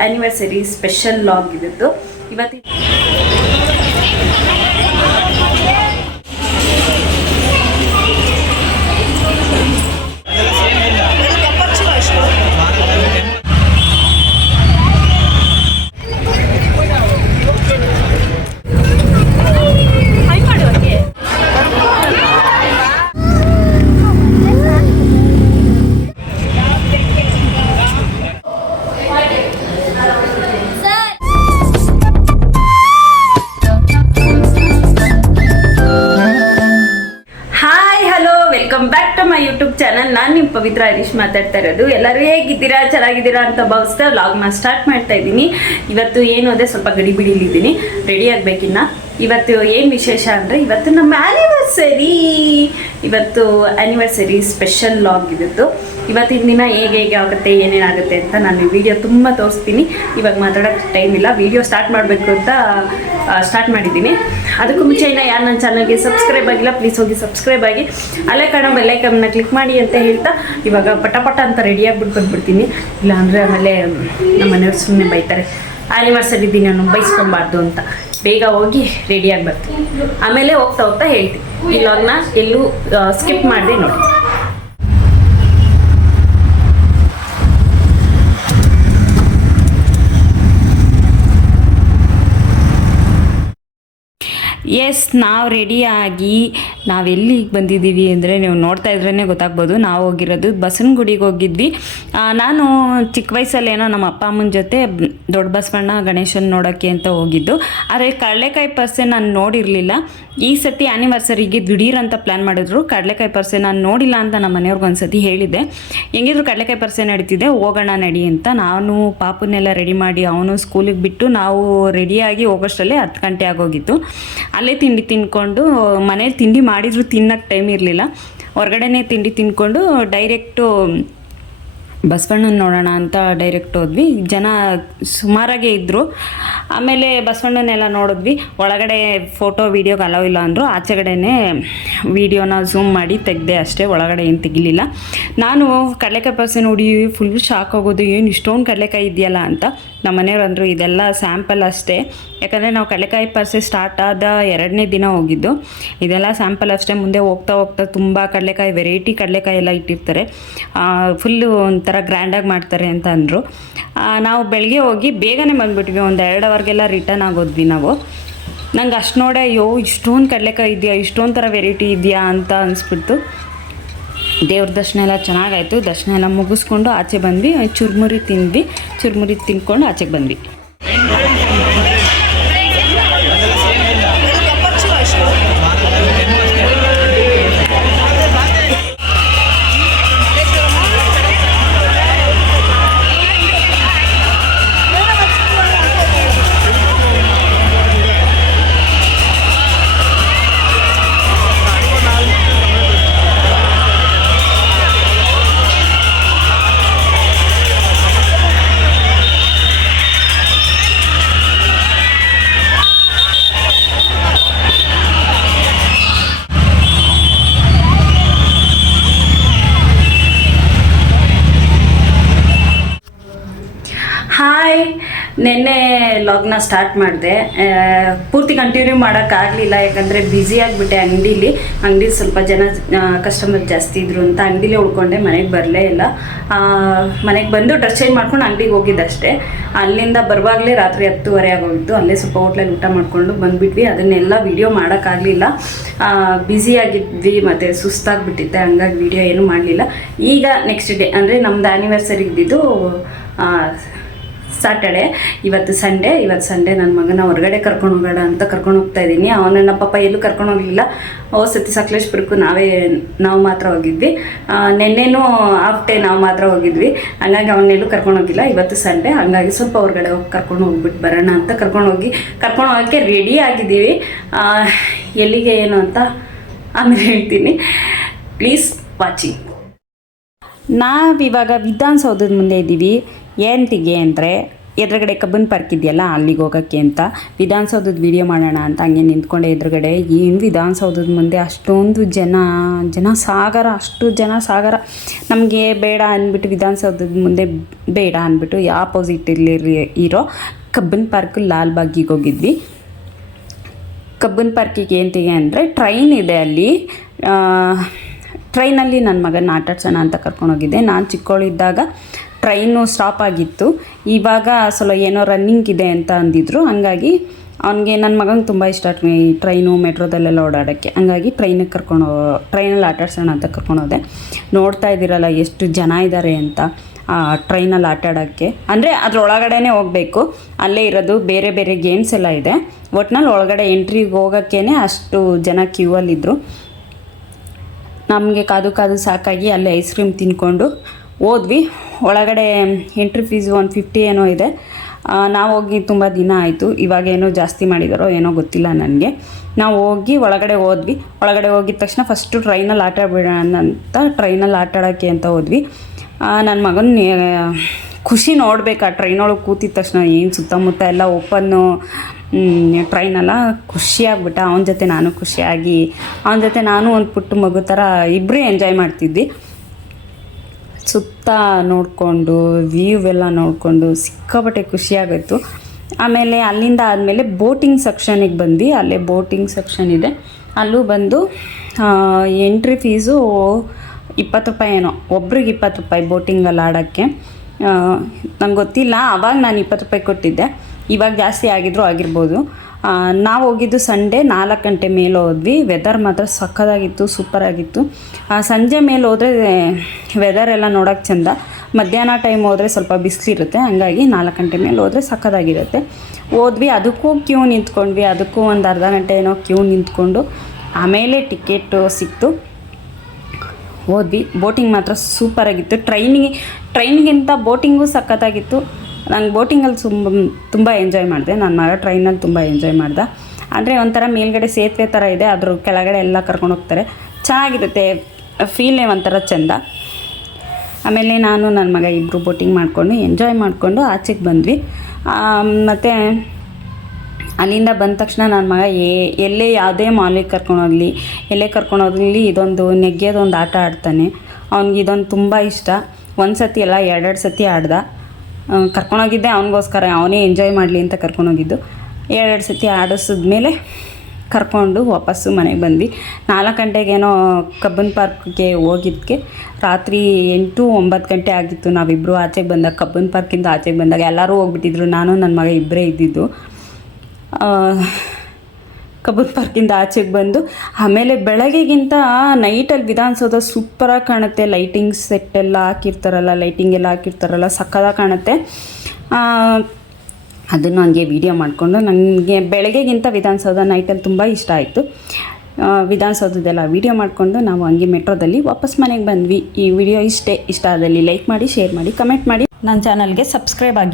Anniversary special log ಇದ್ದು ಇವತ್ತಿ YouTube channel ನಾನು ನಿಮ್ಮ ಪವಿತ್ರ ಹರೀಶ್ ಮಾತಾಡ್ತಾ ಇರೋದು. ಎಲ್ಲರೂ ಹೇಗಿದ್ದೀರಾ? ಚೆನ್ನಾಗಿದ್ದೀರಾ ಅಂತ ಭಾವಿಸ್ತಾ ವ್ಲಾಗ್ನ ಸ್ಟಾರ್ಟ್ ಮಾಡ್ತಾ ಇದ್ದೀನಿ. ಇವತ್ತು ಏನು ಅದೇ ಸ್ವಲ್ಪ ಗಡಿ ಬಿಡಿಲಿದ್ದೀನಿ ರೆಡಿ ಆಗಬೇಕಿನ್ನ? ಇವತ್ತು ಏನು ವಿಶೇಷ ಅಂದರೆ ಇವತ್ತು ನಮ್ಮ ಆ್ಯನಿವರ್ಸರಿ ಇವತ್ತು ಆ್ಯನಿವರ್ಸರಿ ಸ್ಪೆಷಲ್ ಲಾಗ್ ಇದ್ದು ಇವತ್ತಿನ ದಿನ ಹೇಗೆ ಹೇಗೆ ಆಗುತ್ತೆ ಏನೇನಾಗುತ್ತೆ ಅಂತ ನಾನು ವಿಡಿಯೋ ತುಂಬ ತೋರಿಸ್ತೀನಿ. ಇವಾಗ ಮಾತಾಡೋಕ್ಕೆ ಟೈಮ್ ಇಲ್ಲ. ವಿಡಿಯೋ ಸ್ಟಾರ್ಟ್ ಮಾಡಬೇಕು ಅಂತ ಸ್ಟಾರ್ಟ್ ಮಾಡಿದ್ದೀನಿ. ಅದಕ್ಕೂ ಮುಂಚೆ ಇನ್ನು ಯಾರು ನನ್ನ ಚಾನಲ್ಗೆ ಸಬ್ಸ್ಕ್ರೈಬ್ ಆಗಿಲ್ಲ ಪ್ಲೀಸ್ ಹೋಗಿ ಸಬ್ಸ್ಕ್ರೈಬ್ ಆಗಿ. ಅಲ್ಲೇ ಕಾಣೋ ಬೆಲ್ಲೈಕನ್ನ ಕ್ಲಿಕ್ ಮಾಡಿ ಅಂತ ಹೇಳ್ತಾ ಇವಾಗ ಪಟ ಪಟ ಅಂತ ರೆಡಿಯಾಗಿ ಬಂದ್ಬಿಡ್ತೀನಿ. ಇಲ್ಲ ಅಂದರೆ ಆಮೇಲೆ ನಮ್ಮ ಮನೆಯವ್ರು ಸುಮ್ಮನೆ ಬೈತಾರೆ. ಆನಿವರ್ಸರಿ ದಿನ ಬೈಸ್ಕೊಬಾರ್ದು ಅಂತ. ಬೇಗ ಹೋಗಿ ರೆಡಿಯಾಗಿ ಬರ್ತೀನಿ. ಆಮೇಲೆ ಹೋಗ್ತಾ ಹೋಗ್ತಾ ಹೇಳ್ತೀನಿ. ಈ ಲಾಗ್ನ ಎಲ್ಲೂ ಸ್ಕಿಪ್ ಮಾಡಿದೆ ನೋಡಿ. ಎಸ್ ನಾವು ರೆಡಿಯಾಗಿ ನಾವು ಎಲ್ಲಿಗೆ ಬಂದಿದ್ದೀವಿ ಅಂದರೆ ನೀವು ನೋಡ್ತಾ ಇದ್ರೇ ಗೊತ್ತಾಗ್ಬೋದು. ನಾವು ಹೋಗಿರೋದು ಬಸವನಗುಡಿಗೆ ಹೋಗಿದ್ವಿ. ನಾನು ಚಿಕ್ಕ ವಯಸ್ಸಲ್ಲೇನೋ ನಮ್ಮ ಅಪ್ಪ ಅಮ್ಮನ ಜೊತೆ ದೊಡ್ಡ ಬಸವಣ್ಣ ಗಣೇಶನ ನೋಡೋಕ್ಕೆ ಅಂತ ಹೋಗಿದ್ದು. ಆದರೆ ಕಡಲೆಕಾಯಿ ಪರ್ಸೆ ನಾನು ನೋಡಿರಲಿಲ್ಲ. ಈ ಸತಿ ಆ್ಯನಿವರ್ಸರಿಗೆ ಅಂತ ಪ್ಲ್ಯಾನ್ ಮಾಡಿದ್ರು. ಕಡಲೆಕಾಯಿ ಪರ್ಸೆ ನಾನು ನೋಡಿಲ್ಲ ಅಂತ ನಮ್ಮ ಮನೆಯವ್ರಿಗೆ ಒಂದ್ಸತಿ ಹೇಳಿದ್ದೆ. ಹೆಂಗಿದ್ರು ಕಡಲೆಕಾಯಿ ಪರ್ಸೆ ನಡೀತಿದೆ, ಹೋಗೋಣ ನಡಿ ಅಂತ. ನಾನು ಪಾಪನ್ನೆಲ್ಲ ರೆಡಿ ಮಾಡಿ ಅವನು ಸ್ಕೂಲಿಗೆ ಬಿಟ್ಟು ನಾವು ರೆಡಿಯಾಗಿ ಹೋಗೋಷ್ಟರಲ್ಲೇ ಹತ್ತು ಗಂಟೆ ಆಗೋಗಿತ್ತು. ಅಲ್ಲೇ ತಿಂಡಿ ತಿನ್ಕೊಂಡು ಮನೇಲಿ ತಿಂಡಿ ಮಾಡಿದ್ರು ತಿನ್ನಕ್ಕೆ ಟೈಮ್ ಇರಲಿಲ್ಲ. ಹೊರಗಡೆನೇ ತಿಂಡಿ ತಿನ್ಕೊಂಡು ಡೈರೆಕ್ಟು ಬಸವಣ್ಣನ ನೋಡೋಣ ಅಂತ ಡೈರೆಕ್ಟ್ ಹೋದ್ವಿ. ಜನ ಸುಮಾರಾಗೆ ಇದ್ದರು ಆಮೇಲೆ ಬಸವಣ್ಣನೆಲ್ಲ ನೋಡಿದ್ವಿ. ಒಳಗಡೆ ಫೋಟೋ ವೀಡಿಯೋಗೆ ಅಲೋ ಇಲ್ಲ ಅಂದರು. ಆಚೆಗಡೆನೇ ವೀಡಿಯೋನ ಝೂಮ್ ಮಾಡಿ ತೆಗೆದೆ ಅಷ್ಟೇ. ಒಳಗಡೆ ಏನು ತೆಗಿಲಿಲ್ಲ. ನಾನು ಕಡಲೆಕಾಯಿ ಪರ್ಸೆ ನೋಡಿ ಫುಲ್ ಶಾಕ್ ಆಗೋದು. ಏನು ಇಷ್ಟೊಂದು ಕಡಲೆಕಾಯಿ ಇದೆಯಲ್ಲ ಅಂತ. ನಮ್ಮ ಮನೆಯವ್ರು ಅಂದರು, ಇದೆಲ್ಲ ಸ್ಯಾಂಪಲ್ ಅಷ್ಟೇ. ಯಾಕಂದರೆ ನಾವು ಕಡಲೆಕಾಯಿ ಪರ್ಸೆ ಸ್ಟಾರ್ಟ್ ಆದ ಎರಡನೇ ದಿನ ಹೋಗಿದ್ದು. ಇದೆಲ್ಲ ಸ್ಯಾಂಪಲ್ ಅಷ್ಟೇ. ಮುಂದೆ ಹೋಗ್ತಾ ಹೋಗ್ತಾ ತುಂಬ ಕಡಲೆಕಾಯಿ ವೆರೈಟಿ ಕಡಲೆಕಾಯಿ ಎಲ್ಲ ಇಟ್ಟಿರ್ತಾರೆ. ಫುಲ್ಲು ಒಂಥರ ಗ್ರ್ಯಾಂಡಾಗಿ ಮಾಡ್ತಾರೆ ಅಂತ ಅಂದರು. ನಾವು ಬೆಳಗ್ಗೆ ಹೋಗಿ ಬೇಗನೆ ಬಂದುಬಿಟ್ವಿ. ಒಂದು ಎರಡು ಅವರ್ಗೆಲ್ಲ ರಿಟರ್ನ್ ಆಗೋದ್ವಿ ನಾವು. ನಂಗೆ ಅಷ್ಟು ನೋಡೆ, ಅಯ್ಯೋ, ಇಷ್ಟೊಂದು ಕಡಲೆಕಾಯಿ ಇದೆಯಾ? ಇಷ್ಟೊಂದು ಥರ ವೆರೈಟಿ ಇದೆಯಾ? ಅಂತ ಅನಿಸ್ಬಿಡ್ತು. ದೇವ್ರ ದರ್ಶನ ಎಲ್ಲ ಚೆನ್ನಾಗಾಯಿತು. ದರ್ಶನ ಎಲ್ಲ ಮುಗಿಸ್ಕೊಂಡು ಆಚೆ ಬಂದ್ವಿ. ಚುರ್ಮುರಿ ತಿಂದ್ವಿ. ಚುರುಮುರಿ ತಿನ್ಕೊಂಡು ಆಚೆಗೆ ಬಂದ್ವಿ. ನಿನ್ನೆ ಲಾಗ್ನ ಸ್ಟಾರ್ಟ್ ಮಾಡಿದೆ. ಪೂರ್ತಿ ಕಂಟಿನ್ಯೂ ಮಾಡೋಕ್ಕಾಗಲಿಲ್ಲ ಯಾಕಂದರೆ ಬ್ಯುಸಿ ಆಗಿಬಿಟ್ಟೆ ಅಂಗಡೀಲಿ. ಅಂಗಡಿ ಸ್ವಲ್ಪ ಜನ ಕಸ್ಟಮರ್ ಜಾಸ್ತಿ ಇದ್ರು ಅಂತ ಅಂಗಡಿಲೇ ಉಳ್ಕೊಂಡೆ, ಮನೆಗೆ ಬರಲೇ ಇಲ್ಲ. ಮನೆಗೆ ಬಂದು ಡ್ರೆಸ್ ಚೇಂಜ್ ಮಾಡ್ಕೊಂಡು ಅಂಗಡಿಗೆ ಹೋಗಿದ್ದಷ್ಟೇ. ಅಲ್ಲಿಂದ ಬರುವಾಗಲೇ ರಾತ್ರಿ ಹತ್ತುವರೆ ಆಗೋಗಿತ್ತು ಅಲ್ಲೇ ಸ್ವಲ್ಪ ಹೋಟ್ಲಲ್ಲಿ ಊಟ ಮಾಡಿಕೊಂಡು ಬಂದುಬಿಟ್ವಿ. ಅದನ್ನೆಲ್ಲ ವಿಡಿಯೋ ಮಾಡೋಕ್ಕಾಗಲಿಲ್ಲ ಬ್ಯುಸಿಯಾಗಿದ್ವಿ ಮತ್ತು ಸುಸ್ತಾಗಿಬಿಟ್ಟಿದ್ದೆ ಹಂಗಾಗಿ ವಿಡಿಯೋ ಏನೂ ಮಾಡಲಿಲ್ಲ. ಈಗ ನೆಕ್ಸ್ಟ್ ಡೇ ಅಂದರೆ ನಮ್ಮದು ಆ್ಯನಿವರ್ಸರಿ ಇದ್ದಿದ್ದು ಸಾಟರ್ಡೆ ಇವತ್ತು ಸಂಡೇ ಇವತ್ತು ಸಂಡೇ ನನ್ನ ಮಗನ ಹೊರಗಡೆ ಕರ್ಕೊಂಡು ಹೋಗೋಣ ಅಂತ ಕರ್ಕೊಂಡು ಹೋಗ್ತಾ ಇದ್ದೀನಿ. ಅವನನ್ನ ಪಾಪ ಎಲ್ಲೂ ಕರ್ಕೊಂಡು ಹೋಗಲಿಲ್ಲ. ಓ, ಸತಿ ಸಕಲೇಶ್ಪುರಕ್ಕೂ ನಾವೇ, ನಾವು ಮಾತ್ರ ಹೋಗಿದ್ವಿ. ನಿನ್ನೆನೂ ನೆನ್ನೆನೂ ಹಾಫ್ ಡೇ ನಾವು ಮಾತ್ರ ಹೋಗಿದ್ವಿ. ಹಂಗಾಗಿ ಅವನ್ನೆಲ್ಲೂ ಕರ್ಕೊಂಡು ಹೋಗಿಲ್ಲ. ಇವತ್ತು ಸಂಡೇ ಹಂಗಾಗಿ ಸ್ವಲ್ಪ ಹೊರಗಡೆ ಹೋಗಿ ಕರ್ಕೊಂಡು ಹೋಗ್ಬಿಟ್ಟು ಬರೋಣ ಅಂತ ಕರ್ಕೊಂಡು ಹೋಗಿ, ಕರ್ಕೊಂಡು ಹೋಗೋಕ್ಕೆ ರೆಡಿ ಆಗಿದ್ದೀವಿ. ಎಲ್ಲಿಗೆ ಏನು ಅಂತ ಆಮೇಲೆ ಹೇಳ್ತೀನಿ. ಪ್ಲೀಸ್ ವಾಚಿಂಗ್ ನಾವಿವಾಗ ವಿಧಾನಸೌಧದ ಮುಂದೆ ಇದ್ದೀವಿ. ಏನಂತಿಗೆ ಅಂದರೆ ಎದುರುಗಡೆ ಕಬ್ಬನ್ ಪಾರ್ಕ್ ಇದೆಯಲ್ಲ, ಅಲ್ಲಿಗೆ ಹೋಗೋಕ್ಕೆ ಅಂತ. ವಿಧಾನಸೌಧದ ವಿಡಿಯೋ ಮಾಡೋಣ ಅಂತ ಹಂಗೆ ನಿಂತ್ಕೊಂಡೆ ಎದುರುಗಡೆ. ಏನು ವಿಧಾನಸೌಧದ ಮುಂದೆ ಅಷ್ಟೊಂದು ಜನ ಜನ ಸಾಗರ ಅಷ್ಟು ಜನ ಸಾಗರ ನಮಗೆ ಬೇಡ ಅಂದ್ಬಿಟ್ಟು ವಿಧಾನಸೌಧದ ಮುಂದೆ ಬೇಡ ಅಂದ್ಬಿಟ್ಟು ಆಪೋಸಿಟಲ್ಲಿ ಇರೋ ಕಬ್ಬನ್ ಪಾರ್ಕ್ ಲಾಲ್ಬಾಗಿಗೆ ಹೋಗಿದ್ವಿ. ಕಬ್ಬನ್ ಪಾರ್ಕಿಗೆ ಏನಂತಿಗೆ ಅಂದರೆ ಟ್ರೈನ್ ಇದೆ ಅಲ್ಲಿ. ಟ್ರೈನಲ್ಲಿ ನನ್ನ ಮಗನ ಆಟಾಡ್ಸೋಣ ಅಂತ ಕರ್ಕೊಂಡೋಗಿದ್ದೆ ನಾನು ಚಿಕ್ಕವಳಿದ್ದಾಗ ಟ್ರೈನು ಸ್ಟಾಪ್ ಆಗಿತ್ತು. ಇವಾಗ ಸ್ವಲ್ಪ ಏನೋ ರನ್ನಿಂಗ್ ಇದೆ ಅಂತ ಅಂದಿದ್ರು. ಹಂಗಾಗಿ ಅವನಿಗೆ ನನ್ನ ಮಗಂಗೆ ತುಂಬ ಇಷ್ಟ ಟ್ರೈನು, ಮೆಟ್ರೋದಲ್ಲೆಲ್ಲ ಓಡಾಡೋಕ್ಕೆ. ಹಂಗಾಗಿ ಟ್ರೈನಿಗೆ ಕರ್ಕೊಂಡು ಟ್ರೈನಲ್ಲಿ ಆಟಾಡ್ಸೋಣ ಅಂತ ಕರ್ಕೊಂಡೋದೆ ನೋಡ್ತಾ ಇದ್ದೀರಲ್ಲ ಎಷ್ಟು ಜನ ಇದ್ದಾರೆ ಅಂತ ಟ್ರೈನಲ್ಲಿ ಆಟ ಆಡೋಕ್ಕೆ ಅಂದರೆ ಅದ್ರ ಒಳಗಡೆನೇ ಹೋಗಬೇಕು. ಅಲ್ಲೇ ಇರೋದು ಬೇರೆ ಬೇರೆ ಗೇಮ್ಸ್ ಎಲ್ಲ ಇದೆ. ಒಟ್ನಲ್ಲಿ ಒಳಗಡೆ ಎಂಟ್ರಿಗೆ ಹೋಗೋಕ್ಕೇ ಅಷ್ಟು ಜನ ಕ್ಯೂ ಅಲ್ಲಿದ್ದರು ನಮಗೆ ಕಾದು ಕಾದು ಸಾಕಾಗಿ ಅಲ್ಲೇ ಐಸ್ ಕ್ರೀಮ್ ತಿನ್ಕೊಂಡು ಹೋದ್ವಿ ಒಳಗಡೆ ಎಂಟ್ರಿ ಫೀಸ್ ಒನ್ ಫಿಫ್ಟಿ ಏನೋ ಇದೆ. ನಾವು ಹೋಗಿ ತುಂಬ ದಿನ ಆಯಿತು. ಇವಾಗ ಏನೋ ಜಾಸ್ತಿ ಮಾಡಿದಾರೋ ಏನೋ ಗೊತ್ತಿಲ್ಲ ನನಗೆ. ನಾವು ಹೋಗಿ ಒಳಗಡೆ ಹೋದ್ವಿ ಒಳಗಡೆ ಹೋಗಿದ ತಕ್ಷಣ ಫಸ್ಟು ಟ್ರೈನಲ್ಲಿ ಆಟ ಆಡ್ಬಿಡೋಣ ಅಂತ ಟ್ರೈನಲ್ಲಿ ಆಟ ಆಡೋಕ್ಕೆ ಅಂತ ಹೋದ್ವಿ. ನನ್ನ ಮಗನ ಖುಷಿ ನೋಡಬೇಕು. ಆ ಟ್ರೈನೊಳಗೆ ಕೂತಿದ ತಕ್ಷಣ ಏನು ಸುತ್ತಮುತ್ತ ಎಲ್ಲ ಓಪನ್ನು ಟ್ರೈನೆಲ್ಲ ಖುಷಿಯಾಗ್ಬಿಟ್ಟ ಅವನ ಜೊತೆ ನಾನು ಖುಷಿಯಾಗಿ, ಅವನ ಜೊತೆ ನಾನು ಒಂದು ಪುಟ್ಟ ಮಗು ಥರ ಇಬ್ಬರು ಎಂಜಾಯ್ ಮಾಡ್ತಿದ್ವಿ. ಸುತ್ತ ನೋಡಿಕೊಂಡು ವ್ಯೂ ಎಲ್ಲ ನೋಡಿಕೊಂಡು ಸಿಕ್ಕಾಪಟ್ಟೆ ಖುಷಿಯಾಗೋಯ್ತು. ಆಮೇಲೆ ಅಲ್ಲಿಂದ ಆದಮೇಲೆ ಬೋಟಿಂಗ್ ಸೆಕ್ಷನಿಗೆ ಬಂದು ಅಲ್ಲೇ ಬೋಟಿಂಗ್ ಸೆಕ್ಷನ್ ಇದೆ. ಅಲ್ಲೂ ಬಂದು ಎಂಟ್ರಿ ಫೀಸು ಇಪ್ಪತ್ತು ರೂಪಾಯಿ ಏನೋ, ಒಬ್ರಿಗೆ ಇಪ್ಪತ್ತು ರೂಪಾಯಿ ಬೋಟಿಂಗಲ್ಲಿ ಆಡೋಕ್ಕೆ. ನಂಗೆ ಗೊತ್ತಿಲ್ಲ ಆವಾಗ ನಾನು ಇಪ್ಪತ್ತು ರೂಪಾಯಿ ಕೊಟ್ಟಿದ್ದೆ. ಇವಾಗ ಜಾಸ್ತಿ ಆಗಿದ್ರು ಆಗಿರ್ಬೋದು. ನಾವು ಹೋಗಿದ್ದು ಸಂಡೇ ನಾಲ್ಕು ಗಂಟೆ ಮೇಲೆ ಹೋದ್ವಿ. ವೆದರ್ ಮಾತ್ರ ಸಕ್ಕತ್ತಾಗಿತ್ತು ಸೂಪರಾಗಿತ್ತು ಸಂಜೆ ಮೇಲೆ ಹೋದರೆ ವೆದರ್ ಎಲ್ಲ ನೋಡೋಕ್ಕೆ ಚೆಂದ. ಮಧ್ಯಾಹ್ನ ಟೈಮ್ ಹೋದರೆ ಸ್ವಲ್ಪ ಬಿಸಿಲಿರುತ್ತೆ, ಹಂಗಾಗಿ ನಾಲ್ಕು ಗಂಟೆ ಮೇಲೆ ಹೋದರೆ ಸಖತ್ತಾಗಿರುತ್ತೆ. ಹೋದ್ವಿ, ಅದಕ್ಕೂ ಕ್ಯೂ ನಿಂತ್ಕೊಂಡ್ವಿ. ಅದಕ್ಕೂ ಒಂದು ಅರ್ಧ ಗಂಟೆ ಏನೋ ಕ್ಯೂ ನಿಂತ್ಕೊಂಡು, ಆಮೇಲೆ ಟಿಕೆಟು ಸಿಕ್ತು. ಹೋದ್ವಿ ಬೋಟಿಂಗ್ ಮಾತ್ರ ಸೂಪರಾಗಿತ್ತು ಟ್ರೈನಿಗೆ ಟ್ರೈನಿಗಿಂತ ಬೋಟಿಂಗು ಸಖತ್ತಾಗಿತ್ತು. ನಂಗೆ ಬೋಟಿಂಗಲ್ಲಿ ತುಂಬ ತುಂಬ ಎಂಜಾಯ್ ಮಾಡಿದೆ. ನಾನು ಮಗ ಟ್ರೈನಲ್ಲಿ ತುಂಬ ಎಂಜಾಯ್ ಮಾಡಿದೆ. ಅಂದರೆ ಒಂಥರ ಮೇಲ್ಗಡೆ ಸೇತುವೆ ಥರ ಇದೆ. ಅದ್ರ ಕೆಳಗಡೆ ಎಲ್ಲ ಕರ್ಕೊಂಡು ಹೋಗ್ತಾರೆ. ಚೆನ್ನಾಗಿರುತ್ತೆ. ಫೀಲೇ ಒಂಥರ ಚೆಂದ. ಆಮೇಲೆ ನಾನು ನನ್ನ ಮಗ ಇಬ್ಬರು ಬೋಟಿಂಗ್ ಮಾಡಿಕೊಂಡು ಎಂಜಾಯ್ ಮಾಡಿಕೊಂಡು ಆಚೆಗೆ ಬಂದ್ವಿ. ಮತ್ತು ಅಲ್ಲಿಂದ ಬಂದ ತಕ್ಷಣ ನನ್ನ ಮಗ ಏ ಎಲ್ಲೇ ಯಾವುದೇ ಮಾಲಿಗೆ ಕರ್ಕೊಂಡೋಗಲಿ ಎಲ್ಲೇ ಕರ್ಕೊಂಡೋಗಲಿ ಇದೊಂದು ನೆಗ್ಗೆದೊಂದು ಆಟ ಆಡ್ತಾನೆ. ಅವ್ನಿಗೆ ಇದೊಂದು ತುಂಬ ಇಷ್ಟ. ಒಂದು ಸತಿ ಅಲ್ಲ, ಎರಡೆರಡು ಸತಿ ಆಡ್ದ. ಕರ್ಕೊಂಡೋಗಿದ್ದೆ, ಅವನಿಗೋಸ್ಕರ ಅವನೇ ಎಂಜಾಯ್ ಮಾಡಲಿ ಅಂತ ಕರ್ಕೊಂಡೋಗಿದ್ದು. ಎರಡೆರಡು ಸತಿ ಆಡಿಸಿದ್ಮೇಲೆ ಕರ್ಕೊಂಡು ವಾಪಸ್ಸು ಮನೆಗೆ ಬಂದ್ವಿ. ನಾಲ್ಕು ಗಂಟೆಗೇನೋ ಕಬ್ಬನ್ ಪಾರ್ಕ್ಗೆ ಹೋಗಿದ್ದಕ್ಕೆ ರಾತ್ರಿ ಎಂಟು ಒಂಬತ್ತು ಗಂಟೆ ಆಗಿತ್ತು. ನಾವಿಬ್ಬರು ಆಚೆಗೆ ಬಂದಾಗ, ಕಬ್ಬನ್ ಪಾರ್ಕಿಂದ ಆಚೆಗೆ ಬಂದಾಗ ಎಲ್ಲರೂ ಹೋಗ್ಬಿಟ್ಟಿದ್ರು. ನಾನು ನನ್ನ ಮಗ ಇಬ್ಬರೇ ಇದ್ದಿದ್ದು. ಕಬ್ಬನ್ ಪಾರ್ಕಿಂದ ಆಚೆಗೆ ಬಂದು, ಆಮೇಲೆ ಬೆಳಗ್ಗೆಗಿಂತ ನೈಟಲ್ಲಿ ವಿಧಾನಸೌಧ ಸೂಪರಾಗಿ ಕಾಣುತ್ತೆ. ಲೈಟಿಂಗ್ ಸೆಟ್ ಎಲ್ಲ ಹಾಕಿರ್ತಾರಲ್ಲ, ಲೈಟಿಂಗ್ ಎಲ್ಲ ಹಾಕಿರ್ತಾರಲ್ಲ, ಸಕ್ಕದಾಗಿ ಕಾಣುತ್ತೆ. ಅದನ್ನು ಹಂಗೆ ವೀಡಿಯೋ ಮಾಡಿಕೊಂಡು ನನಗೆ ಬೆಳಗ್ಗೆಗಿಂತ ವಿಧಾನಸೌಧ ನೈಟಲ್ಲಿ ತುಂಬ ಇಷ್ಟ ಆಯಿತು. ವಿಧಾನಸೌಧದೆಲ್ಲ ವೀಡಿಯೋ ಮಾಡಿಕೊಂಡು ನಾವು ಹಂಗೆ ಮೆಟ್ರೋದಲ್ಲಿ ವಾಪಸ್ ಮನೆಗೆ ಬಂದ್ವಿ. ಈ ವಿಡಿಯೋ ಇಷ್ಟೇ. ಇಷ್ಟ ಆದಲ್ಲಿ ಲೈಕ್ ಮಾಡಿ, ಶೇರ್ ಮಾಡಿ, ಕಮೆಂಟ್ ಮಾಡಿ. ನನ್ನ ಚಾನಲ್ಗೆ ಸಬ್ಸ್ಕ್ರೈಬ್ ಆಗಿ